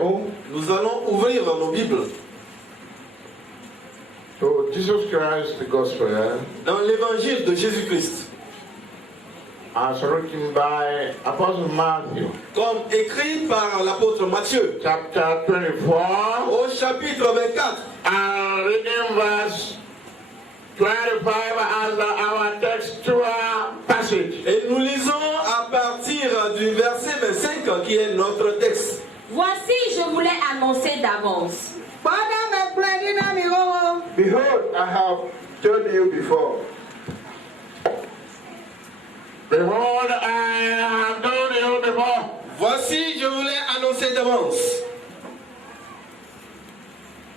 Bible. Nous allons ouvrir nos Bibles To Jesus Christ, the Gospel, dans l'évangile de Jésus-Christ, as written by Apostle Matthew, comme écrit par l'apôtre Matthieu, chapter 24, au chapitre 24, and reading verse 25 as our textual passage. et nous lisons à partir du verset 25 qui est notre texte. Voici, je vous l'ai annoncé d'avance. Behold, I have told you before. Behold, I have told you before. Voici, je vous l'ai annoncé d'avance.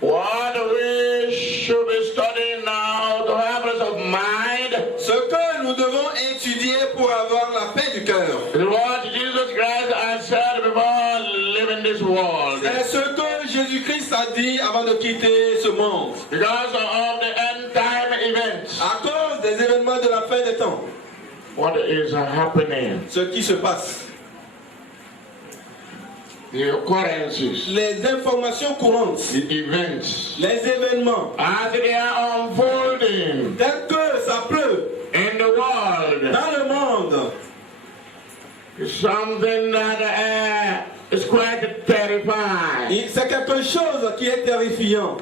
What we should be studying now to have us of mind Ce que nous devons étudier pour avoir la paix du cœur, is what Jesus Christ has said before leaving this world. c'est ce que Jésus-Christ a dit avant de quitter ce monde. Because of the end time events, À cause des événements de la fin des temps, what is happening, ce qui se passe, the occurrences, les informations courantes, the events, les événements, as they are unfolding tels que ça pleut in the world, dans le monde, is something that is quite terrifying. c'est quelque chose qui est terrifiant.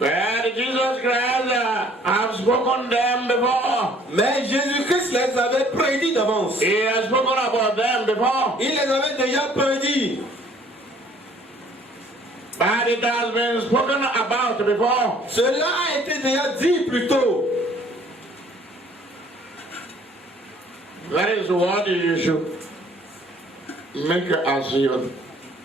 But Jesus Christ has spoken them before. Mais Jésus-Christ les avait prédits d'avance. He has spoken about them before. Il les avait déjà prédits. But it has been spoken about before. Cela a été déjà dit plus tôt. That is what you should make as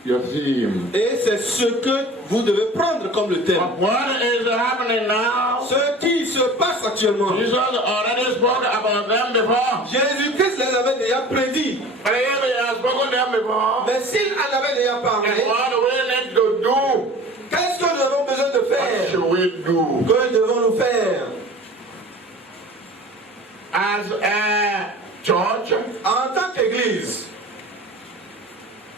your theme. Et c'est ce que vous devez prendre comme le thème. But what is happening now? Ce qui se passe actuellement. Jesus already spoke about them before. Jésus-Christ les avait déjà prédits. But if he has spoken them before, Mais s'il en avait déjà parlé, then what do we need to do? qu'est-ce que nous avons besoin de What faire? should we do? Que devons-nous faire? As a church, En tant qu'Église,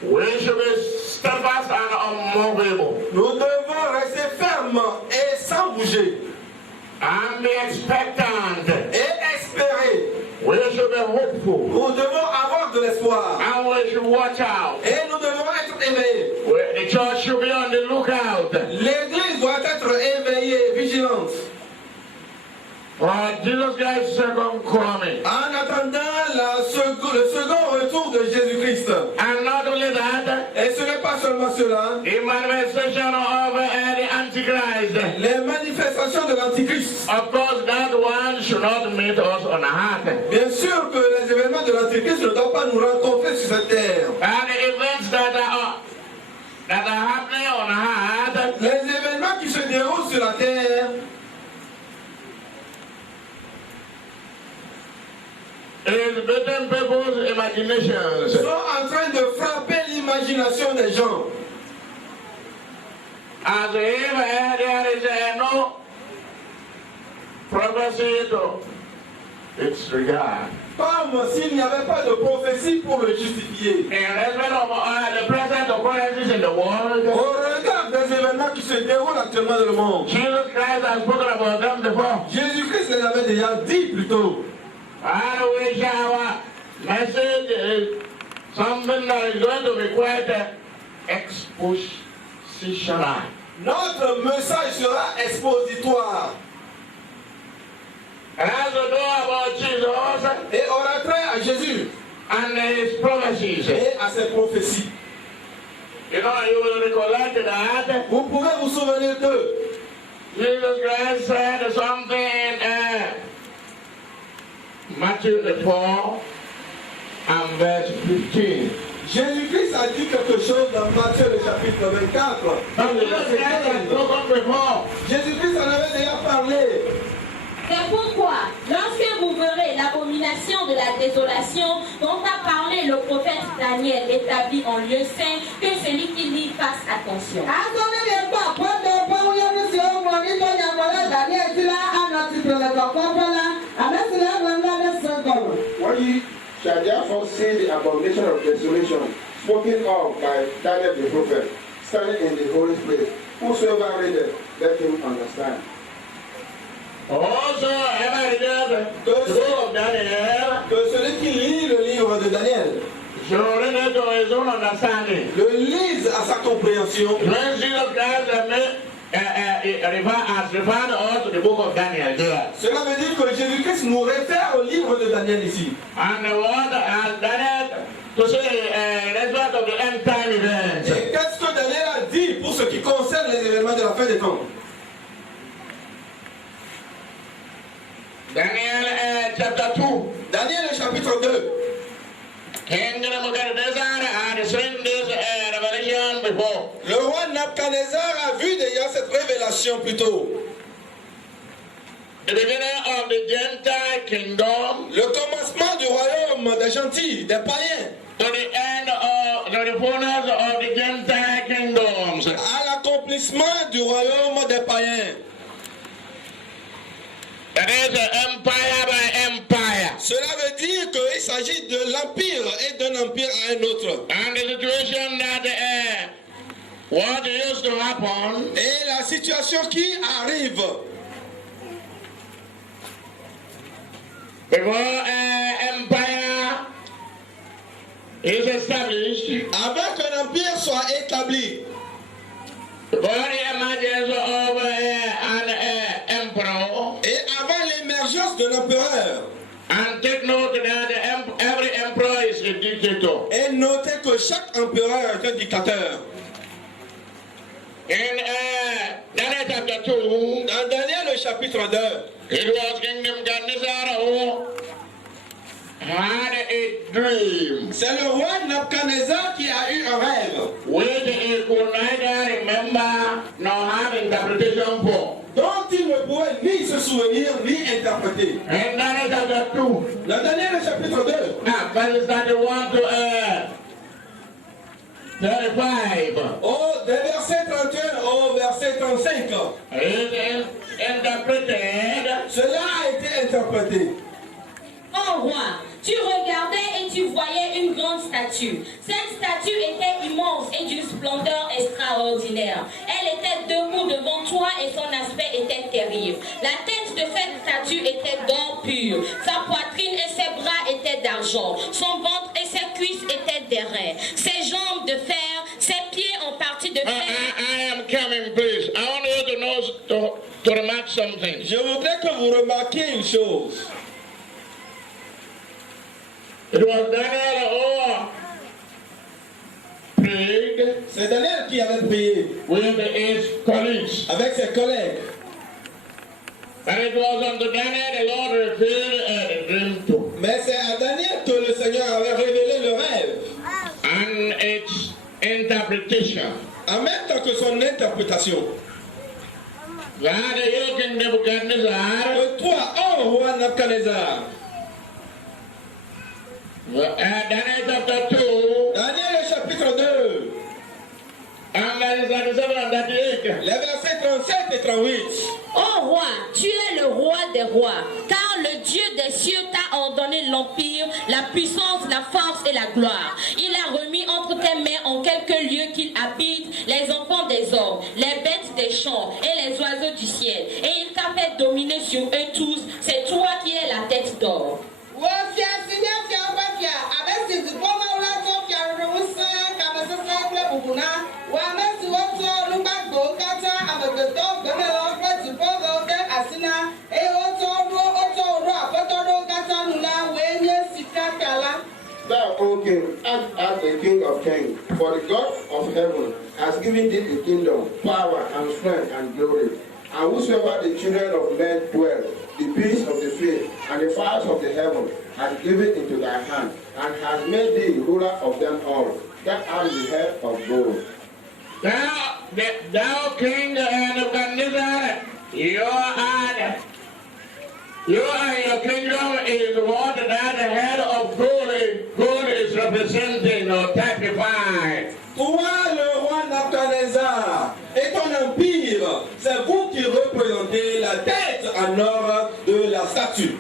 we should be steadfast and unmovable. nous devons rester fermes et sans bouger. And be expectant. Et espérer. We should be hopeful. Nous devons avoir de l'espoir. And we should watch out. Et nous devons être éveillés. The church should be on the lookout. L'Église doit être éveillée, vigilante. For Jesus Christ's second coming. En attendant le second retour de Jésus-Christ. And not only that, Et ce n'est pas seulement cela. the manifestation of the Antichrist. Les manifestations de l'Antichrist. Of course, that one should not meet us on earth. Bien sûr que les événements de l'Antichrist ne doivent pas nous rencontrer sur cette terre. And the events that are happening on earth, Les événements qui se déroulent sur la terre is beating people's imaginations. sont en train de frapper l'imagination des gens. As if there is no prophecy to its regard. Comme s'il n'y avait pas de prophétie pour le justifier. In respect of the present occurrences in the world, Au regard des événements qui se déroulent actuellement dans le monde, Jesus Christ has spoken about them before. Jésus-Christ les avait déjà dit plus tôt. I wish our message is something that is going to be quite expositional. Notre message sera expositoire It has to do about Jesus et aura trait à Jésus and his prophecies. et à ses prophéties. You know, you will recollect that Vous pouvez vous souvenir d'eux. Jesus Christ said something in Matthew 4 and verse 15. Jésus-Christ a dit quelque chose dans Matthieu le chapitre 24. And Jesus Christ has spoken before. Jésus-Christ en avait déjà parlé. C'est pourquoi, lorsque vous verrez l'abomination de la désolation dont a parlé le prophète Daniel établi en lieu saint, que celui qui lit fasse attention. What ye shall therefore see the abomination of desolation spoken of by Daniel the prophet. standing in the holy place. Whosoever readeth, let him understand. Also, every day, the book of Daniel, Que celui qui lit le livre de Daniel so read it to his own understanding. le lise à sa compréhension. When Jesus Christ has referred us to the book of Daniel there. Cela veut dire que Jésus-Christ nous réfère au livre de Daniel ici. And the word has Daniel to say result of the end time events. Et qu'est-ce que Daniel a dit pour ce qui concerne les événements de la fin des temps? Daniel chapter 2. Daniel le chapitre 2. King Nebuchadnezzar had seen this revelation before. Le roi Nabuchodonosor a vu déjà cette révélation plus tôt. The beginning of the Gentile kingdom Le commencement du royaume des gentils, des païens, to the end of the fullness of the Gentile kingdoms. à l'accomplissement du royaume des païens. That is empire by empire. Cela veut dire qu'il s'agit de l'empire et d'un empire à un autre. And the situation that what used to happen Et la situation qui arrive before empire is established, avant qu'un empire soit établi, before the emergence of an emperor, et avant l'émergence de l'empereur. and take note that every emperor is a dictator. Et notez que chaque empereur est un dictateur. In Daniel chapter 2, Dans Daniel le chapitre 2, it was King Nebuchadnezzar who had a dream c'est le roi Nabuchodonosor qui a eu un rêve which he could neither remember nor have interpretation for. dont il ne pouvait ni se souvenir ni interpréter. In Daniel chapter 2, Dans Daniel le chapitre 2, verse 31 to 35, des versets 31 au verset 35, it is interpreted. cela a été interprété. Ô roi, tu regardais et tu voyais une grande statue. Cette statue était immense et d'une splendeur extraordinaire. Elle était debout devant toi et son aspect était terrible. La tête de cette statue était d'or pur. Sa poitrine et ses bras étaient d'argent. Son ventre et ses cuisses étaient d'airain. Ses jambes de fer, ses pieds en partie de fer. I am coming, please. I want you to know, to remark something. Je voudrais que vous remarquiez une chose. It was Daniel who prayed C'est Daniel qui avait prié with his colleagues. avec ses collègues. And it was unto Daniel the Lord revealed the dream to. Mais c'est à Daniel que le Seigneur avait révélé le rêve, And its interpretation. en même temps que son interprétation. God, you King Nebuchadnezzar, Et toi, ô roi Nabuchodonosor, Daniel chapter 2, Daniel le chapitre 2, and verses 37 and 38. les versets 37 et 38. Ô roi, tu es le roi des rois, car le Dieu des cieux t'a ordonné l'empire, la puissance, la force et la gloire. Il a remis entre tes mains en quelques lieux qu'il habite les enfants des hommes, les bêtes des champs et les oiseaux du ciel. Et il t'a fait dominer sur eux tous. C'est toi qui es la tête d'or. Thou, O king, art the king of kings, for the God of heaven has given thee the kingdom, power, and strength, and glory. And whosoever the children of men dwell, the beasts of the field, and the fowls of the heaven, hath given into thy hand, and has made thee ruler of them all. That art the head of gold. Thou King Nebuchadnezzar, you and your kingdom is what that head of gold is representing or typified. Toi, le roi Nabuchodonosor, et ton empire, c'est vous qui représentez la tête en or de la statue.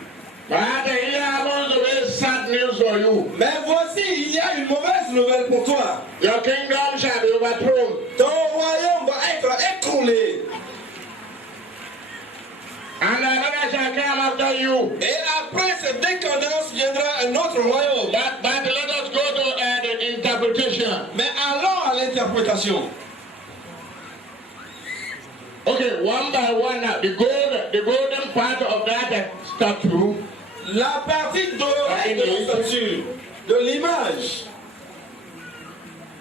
But here happens to be sad news for you. Mais voici, il y a une mauvaise nouvelle pour toi. Your kingdom shall be overthrown. overthrown. Ton royaume va être écroulé. And another shall come after you. Et après cette décadence viendra un autre royaume. But let us go to the interpretation. Mais allons à l'interprétation. Okay, one by one now. The golden part of that statue La partie dorée de la statue, de l'image,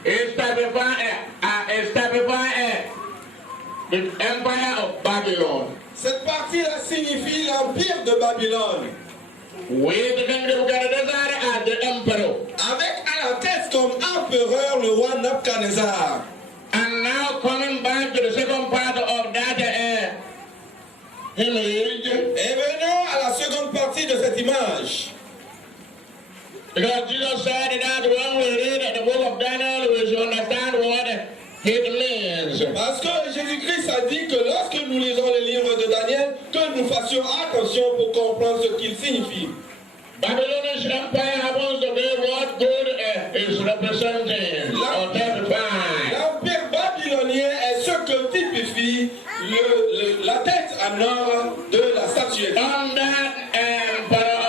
is typifying the empire of Babylon. cette partie-là signifie l'empire de Babylone. With King Nebuchadnezzar as the emperor. Avec à la tête comme empereur le roi Nebuchadnezzar. And now coming back to the second part of that image. Et venons à la seconde partie de cette image. Because Jesus said that when we read the book of Daniel, we should understand what it means. Parce que Jésus-Christ a dit que lorsque nous lisons le livre de Daniel, que nous fassions attention pour comprendre ce qu'il signifie. Babylonian Empire happens to be what God is representing or typifying. L'empire babylonien est ce que typifie la tête en or de la statuette. On that emperor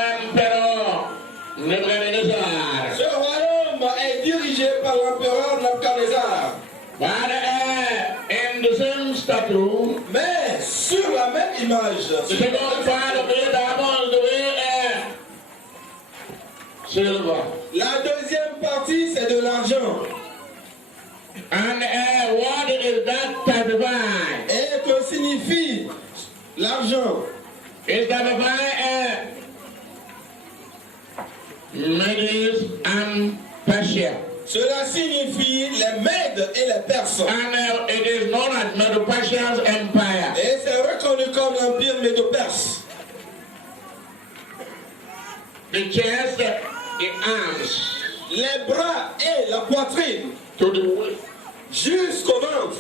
Nebuchadnezzar. Ce royaume est dirigé par l'empereur Nebuchadnezzar. But in the same statue, Mais sur la même image, the second part of it happens to be silver. la deuxième partie c'est de l'argent. And what is that typifying? Et que signifie l'argent? It's typifying Medes and Persia. Cela signifie les Mèdes et les Perses. And it is known as Medo-Persian Empire. Et c'est reconnu comme l'empire médo-perse. The chest, the arms, Les bras et la poitrine to the waist. jusqu'au ventre.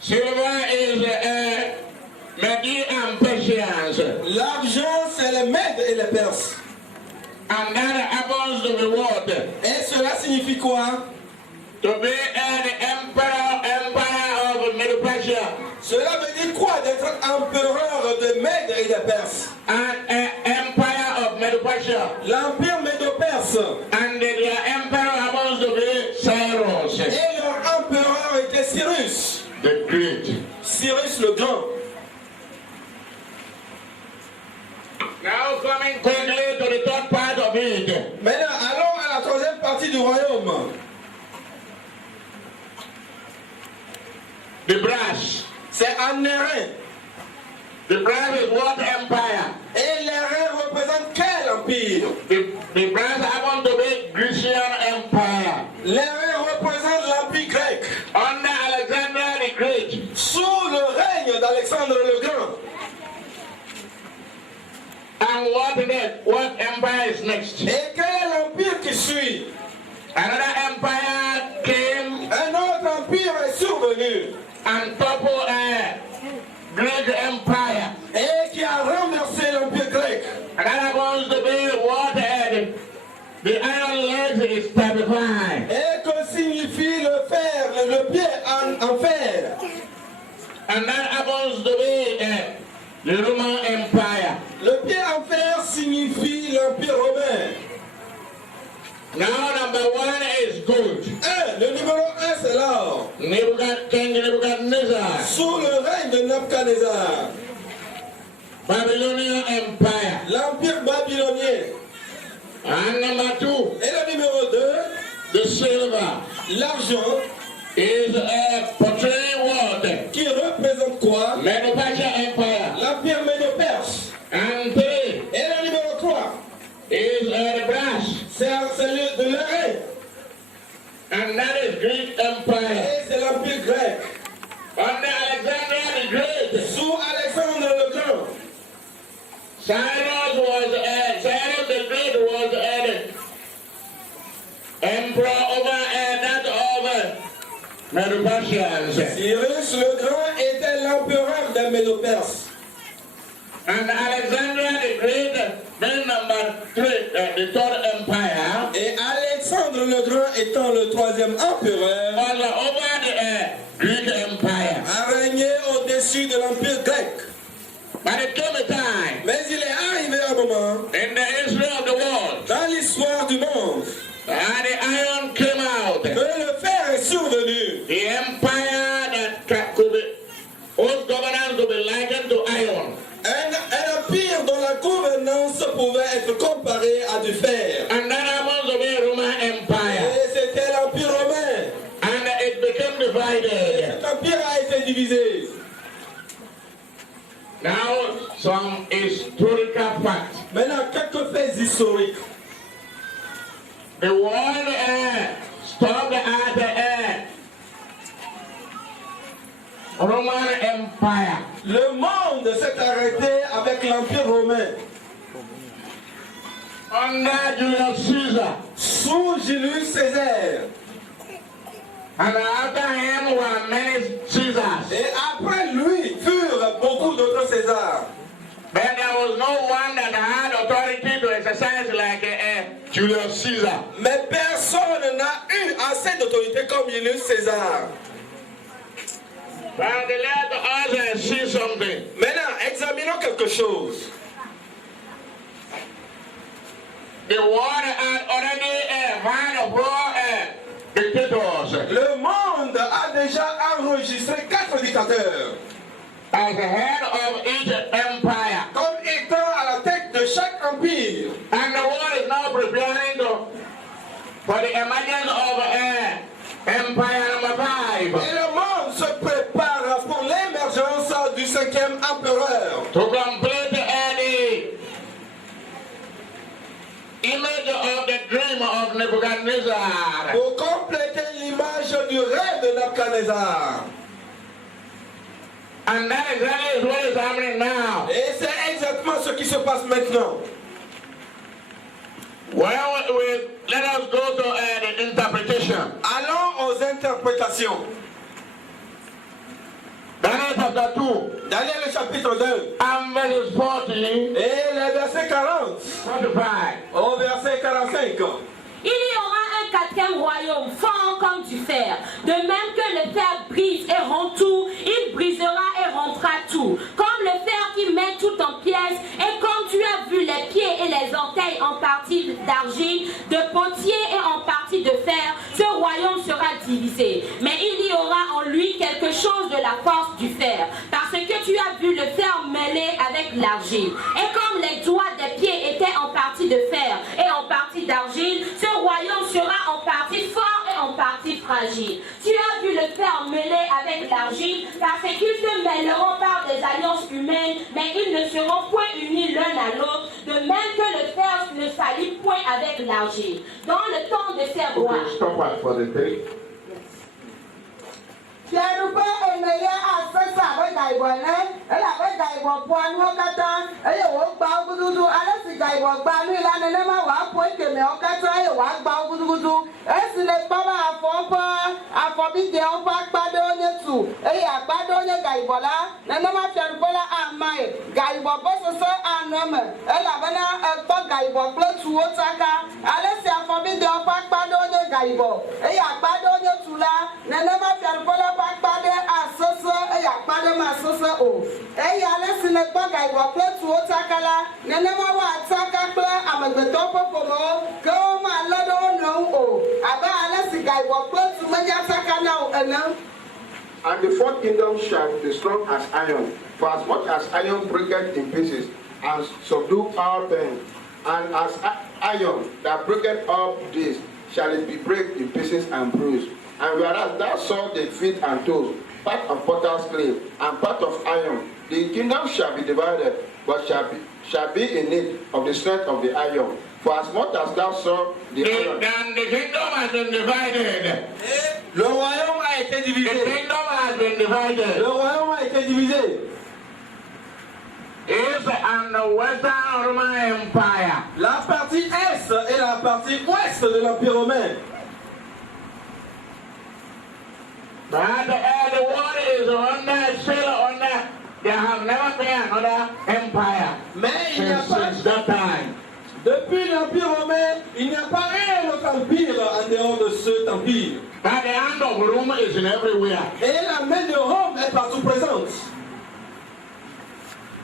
Silver is Medes and Persians. L'argent, c'est les Mèdes et les Perses. And that happens to be what? Et cela signifie quoi? To be the empire of Medo-Persia. Cela veut dire quoi? D'être empereur des Mèdes et des Perses. And empire of Medo-Persia. L'empire médo-perse. And their emperor happens to be Cyrus, Et leur empereur était Cyrus. the Great. Cyrus le Grand. Now coming quickly to the third part of it. Maintenant, allons à la troisième partie du royaume. The brass. C'est en airain. The brass is what empire? Et l'airain représente quel empire? The brass happens to be Grecian Empire. L'airain représente l'empire grec. Under Alexander the Great. Sous le règne d'Alexandre le Grand. And what empire is next? Et quel est l'empire qui suit? Another empire came Un autre empire est survenu. and toppled Greek Empire. Et qui a renversé l'empire grec. And that happens to be what the iron legs is typifying. Et que signifie le fer, le pied en fer? And that happens to be the Roman Empire. Le pied en fer signifie l'empire romain. Now number one is gold. Le numéro 1 c'est l'or. King Nebuchadnezzar. Sous le règne de Nebuchadnezzar. Babylonian Empire. L'empire babylonien. And number two, Et le numéro 2, the silver, l'argent, is portraying what? qui représente quoi? Medo-Persia Empire. L'empire médo-perse. And three Et le numéro 3, is the brass. c'est de l'airain. And that is Greek Empire. Et c'est l'empire grec. Under Alexander the Great, Sous Alexandre le Grand. Cyrus the Great was emperor over that of Medo-Persians. Cyrus le Grand était l'empereur des Médo-Perses. And Alexander the Great, then number three, the third empire, Et Alexandre le Grand étant le troisième empereur, was over the Greek Empire. a régné au-dessus de l'empire grec. But it came a time Mais il est arrivé un moment in the history of the world dans l'histoire du monde that the iron came out. que le fer est survenu. The empire that could be, whose governance could be likened to iron. Un empire dont la gouvernance pouvait être comparée à du fer. And that happens to be a Roman Empire. Et c'était l'empire romain. And it became divided. Cet empire a été divisé. Now, some historical facts. Maintenant, quelques faits historiques. The world stopped at the Roman Empire. Le monde s'est arrêté avec l'empire romain. Under Julius Caesar. Sous Julius César. And after him were many Caesars. Et après lui furent beaucoup d'autres Césars. But there was no one that had authority to exercise like Julius Caesar. Mais personne n'a eu assez d'autorité comme Julius César. But let us see something. Maintenant, examinons quelque chose. The world had already had four dictators. Le monde a déjà enregistré 4 dictateurs. As the head of each empire. Comme étant à la tête de chaque empire. And the world is now preparing for the emergence of Empire number 5. Et le monde se prépare pour l'émergence du 5e empereur. To complete the image of the dream of Nebuchadnezzar. Pour compléter l'image du rêve de Nebuchadnezzar. And that exactly is what is happening now. Et c'est exactement ce qui se passe maintenant. Well, let us go to the interpretation. Allons aux interprétations. Daniel chapter 2. Daniel le chapitre 2. And verses 40. Et le verset 40. 45. Au verset 45. Il y aura un quatrième royaume fort comme du fer. De même que le fer brise et rompt tout, il brisera et rompra tout. Comme le fer qui met tout en pièces. Et comme tu as vu les pieds et les orteils en partie d'argile, de potier et en partie de fer, ce royaume sera divisé. Mais il y aura en lui quelque chose de la force du fer. Parce que tu as vu le fer mêlé avec l'argile. Et comme les doigts des pieds étaient en partie de fer et en partie d'argile, ce royaume sera en partie fort et en partie fragile. Tu as vu le fer mêlé avec l'argile, parce qu'ils se mêleront par des alliances humaines, mais ils ne seront point unis l'un à l'autre, de même que le fer ne s'allie point avec l'argile. Dans le temps de ces rois. Okay, stop at 43. Fianupe eneye asesa we gaibone ela we gaibo puanu kata eye wo gba ogududu alesi gaibo gba nu ilana ne ma wa po ikeme okata eye wa gba ogududu esi le baba afobide ofa gbade onye tu eye agbade onye gaibo la ne ma fianupe la amai gaibo bososo anome ela bana ekpo gaibo plotu otaka alesi afobide ofa gbade onye gaibo eye agbade onye tu la ne ma fianupe la Akpade asoso eya akpade ma asoso o eya lesine gbaga iwo pletu otakala nenema wa ataka kple amegbeto popomo ke o ma lodo no o aba alesiga iwo pletu meja ataka na o ene. And the fourth kingdom shall be strong as iron, for as much as iron breaketh in pieces and subdue all things, and as iron that breaketh up this shall it be break in pieces and bruised. And whereas thou saw the feet and toes, part of potter's clay and part of iron, the kingdom shall be divided, but shall be in need of the strength of the iron. For as much as thou saw the iron. Then the kingdom has been divided. Le royaume a été The divisé. kingdom has been divided. Le royaume a été divisé. East and the Western Roman Empire. La partie est et la partie ouest de l'Empire romain. But the world is still under, there have never been another empire Mais il n'y a pas, since that time. depuis l'Empire romain, il n'y a pas un autre empire dehors de cet empire. But the hand of Rome is in everywhere. Et la main de Rome est partout présente.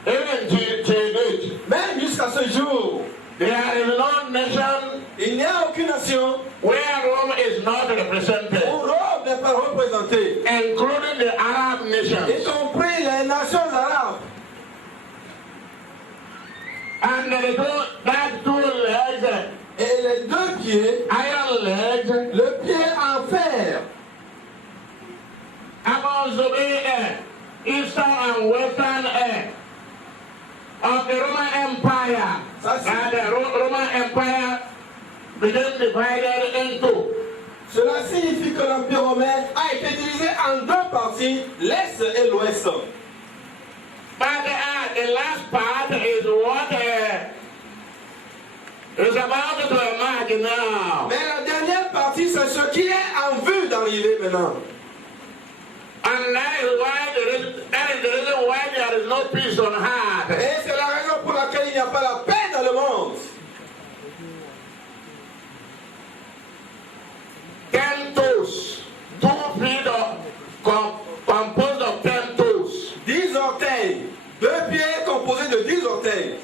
Even till date, Même jusqu'à ce jour, there is no nation il n'y a aucune nation where Rome is not represented, où Rome n'est pas représentée, including the Arab y nations. compris les nations arabes. And that two legs, Et les deux pieds, iron legs, le pied en fer, happens to be eastern and western of the Roman Empire. And the Roman Empire became divided into. cela signifie que l'Empire romain a été divisé en deux parties, l'Est et l'Ouest. But the last part is what is about to emerge now. Mais la dernière partie, c'est ce qui est en vue d'arriver maintenant. And that is the reason why there is no peace on earth. Et c'est la raison pour laquelle il n'y a pas la paix dans le monde. 10 toes, 2 feet composed of 10 toes. 10 orteils, deux pieds composés de 10 orteils.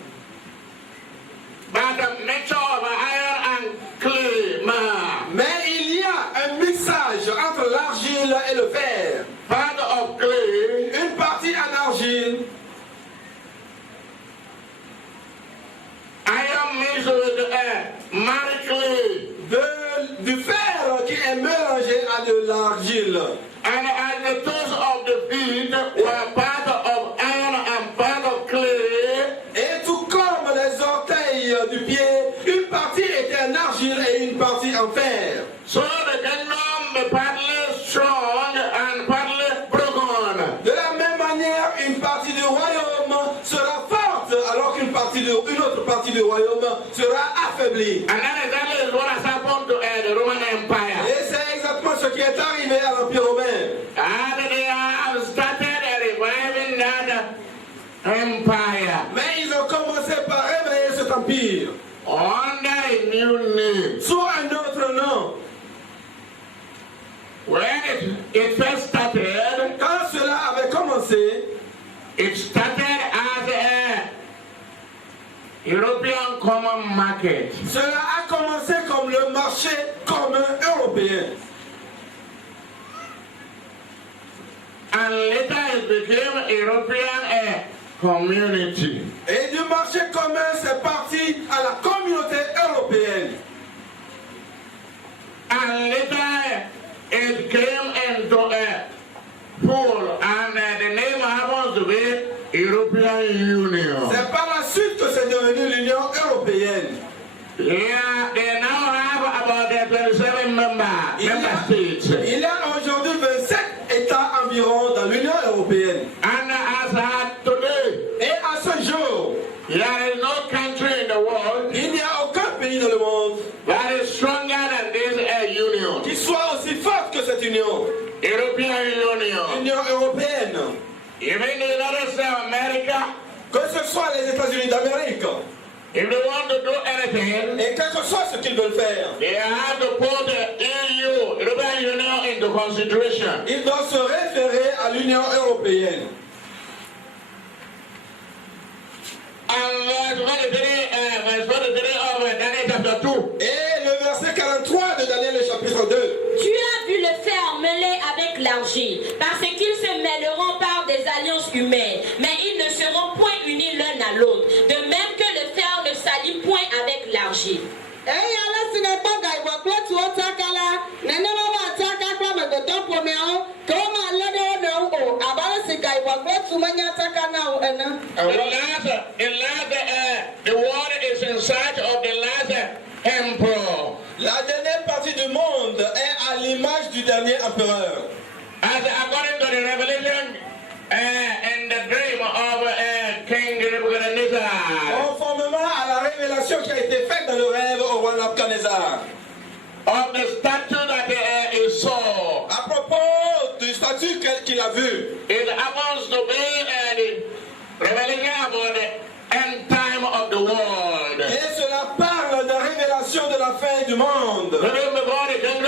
But the nature of iron and clay, man. Mais il y a un mixage entre l'argile et le fer. Part of clay, Une partie en argile, iron mixed with marry clay. du fer qui est mélangé à de l'argile. And as the toes of the feet were part of iron and part of clay, Et tout comme les orteils du pied, une partie était en argile et une partie en fer. so the kingdom be partly strong and partly broken. De la même manière, une partie du royaume sera forte alors qu'une autre partie du royaume sera affaiblie. And that exactly is what has happened to the Roman Empire. Et c'est exactement ce qui est arrivé à l'Empire romain. And they have started reviving that empire Mais ils ont commencé par réveiller cet empire under a new name. sous un autre nom. When it first started, Quand cela avait commencé, it started as a European common market. cela a commencé comme le marché commun européen. And later it became a European community. Et du marché commun, c'est parti à la communauté européenne. And later it came into a pool, and the name happens to be European Union. C'est par la suite que c'est devenu l'Union européenne. Yeah, they now have about 27 member states. Il y a aujourd'hui 27 États environ dans l'Union européenne. And as at today, Et à ce jour, there is no country in the world il n'y a aucun pays dans le monde that is stronger than this union. qui soit aussi forte que cette union. European Union. L'Union européenne. Even the United States of America, Que ce soit les États-Unis d'Amérique. if they want to do anything, Et quel que soit ce qu'ils veulent faire, they have to put the EU, European Union, into consideration. ils doivent se référer à l'Union européenne. And verse 23 of Daniel chapter 2. Et le verset 43 de Daniel, le chapitre 2. Tu as vu le fer mêlé avec l'argile, parce qu'ils se mêleront par des alliances humaines, mais ils ne seront point unis l'un à l'autre, de même que le fer ne s'allie point avec l'argile. eya le si ne gbɔ gaibɔ kple tuwo tsaka la nenema wa tsaka kple amegbetɔ ƒomeawo ke woma lé ɖe wo nɔewo o abe ale si gaibɔ kple tu menya tsaka na wo ene. The world is in search of the last emperor. La dernière partie du monde est à l'image du dernier empereur. As according to the revelation and the dream of King Nebuchadnezzar, Conformément à la révélation qui a été faite dans le rêve au roi Nebuchadnezzar. of the statue that he saw, À propos du statut qu'il a vu, it happens to be the revelation about the end time of the world. et cela parle de révélation de la fin du monde. Even before the King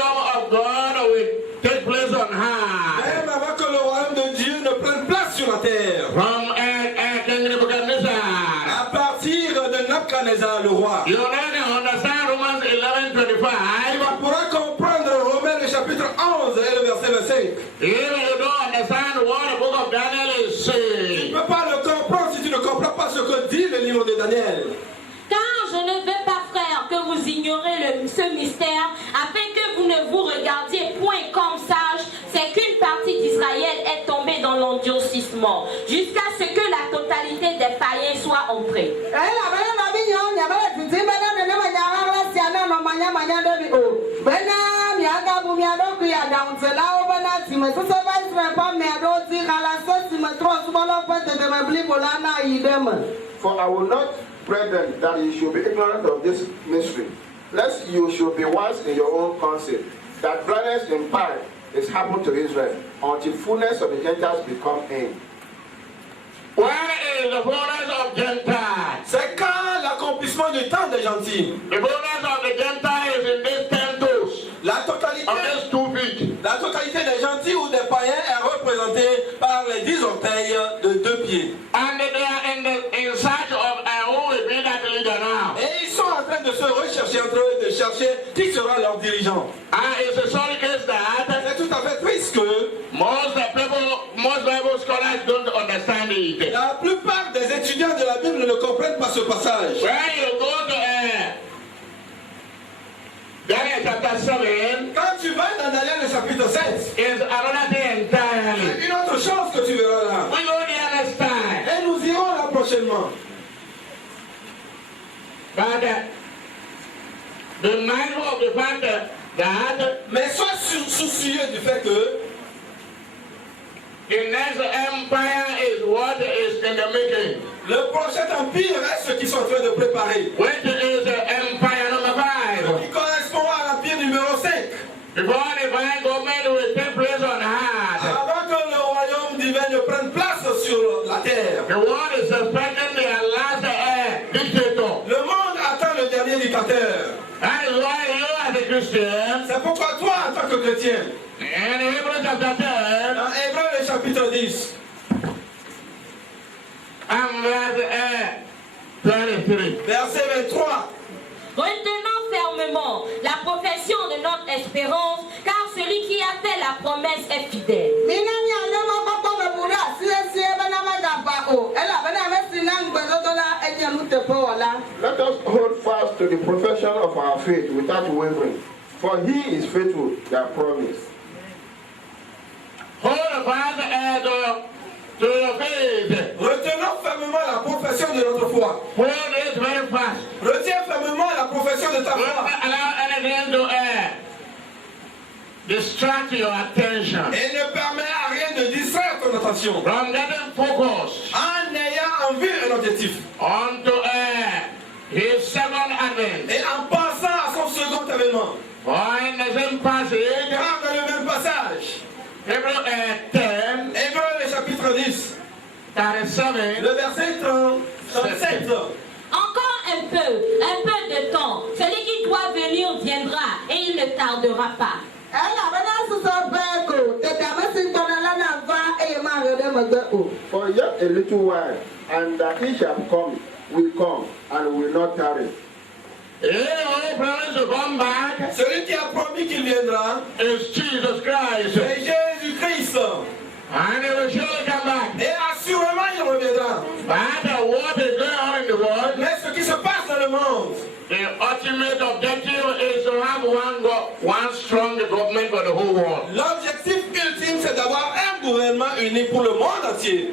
Nebuchadnezzar, le roi. You need to understand Romans 11:25. Tu pourras comprendre Romains le chapitre 11 et le verset 25. If you don't understand what the book of Daniel is Tu saying, ne peux pas le comprendre si tu ne comprends pas ce que dit le livre de Daniel. Car je ne veux pas, frère, que vous ignorez ce mystère, afin que vous ne vous regardiez point comme sages, c'est qu'une partie d'Israël est tombée dans l'endurcissement, jusqu'à ce que la totalité des païens soit entrée. For I will not, brethren, that you should be ignorant of this mystery, lest you should be wise in your own conceit, that blindness in part is happened to Israel, until fullness of the Gentiles become in. where is the fullness of Gentiles? C'est quand l'accomplissement du temps des gentils. The fullness of the Gentiles is in these 10 toes La totalité, of these 2 feet. la totalité des gentils ou des païens est représentée par les 10 orteils de 2 pieds. And they are in search of who will be that leader now. Et ils sont en train de se rechercher entre eux, de chercher qui sera leur dirigeant. And it's a sorry case that C'est tout à fait triste que most Bible scholars don't understand it. la plupart des étudiants de la Bible ne comprennent pas ce passage. When you go to Daniel chapter 7, Quand tu vas dans Daniel le chapitre 7, is another thing entirely. c'est une autre chose que tu verras là. We go there next time. Et nous irons là prochainement. But the mindful of the fact that Mais sois soucieux du fait que the next empire is what is in the making, le prochain empire est ce qu'ils sont en train de préparer. which is empire number 5. Qui correspond à l'empire numéro 5. Before divine government will take place on earth, Avant que le royaume divin ne prenne place sur la terre. the world is suspecting their last dictator. Le monde attend le dernier dictateur. That is why you as a Christian, C'est pourquoi toi, en tant que chrétien, in Hebrews chapter 10, dans Hébreux le chapitre 10, and verse 23. verset 23, Retenons fermement la profession de notre espérance, car celui qui a fait la promesse est fidèle. Let us hold fast to the profession of our faith without wavering, for he is faithful that promise. Hold fast to your faith. retenons fermement la profession de notre foi. Hold it very fast. Retiens fermement la profession de ta Don't foi. allow anything to distract your attention Et ne permets à rien de distraire ton attention. from getting focused En ayant en vue un objectif. onto his second advent. Et en passant à son second événement. For in the same passage, Car dans le même passage, Hebrews 10, Hébreux le chapitre 10, 37, le verset 37. Encore un peu de temps. Celui qui doit venir viendra et il ne tardera pas. For yet a little while, and that he shall come, will come, and will not tarry. he who promised to come back Celui qui a promis qu'il viendra, is Jesus Christ. c'est Jésus-Christ. And he will surely come back. Et assurément, il reviendra. But what is going on in the world, Mais ce qui se passe dans le monde, the ultimate objective is to have one strong government for the whole world. l'objectif ultime, c'est d'avoir un gouvernement uni pour le monde entier.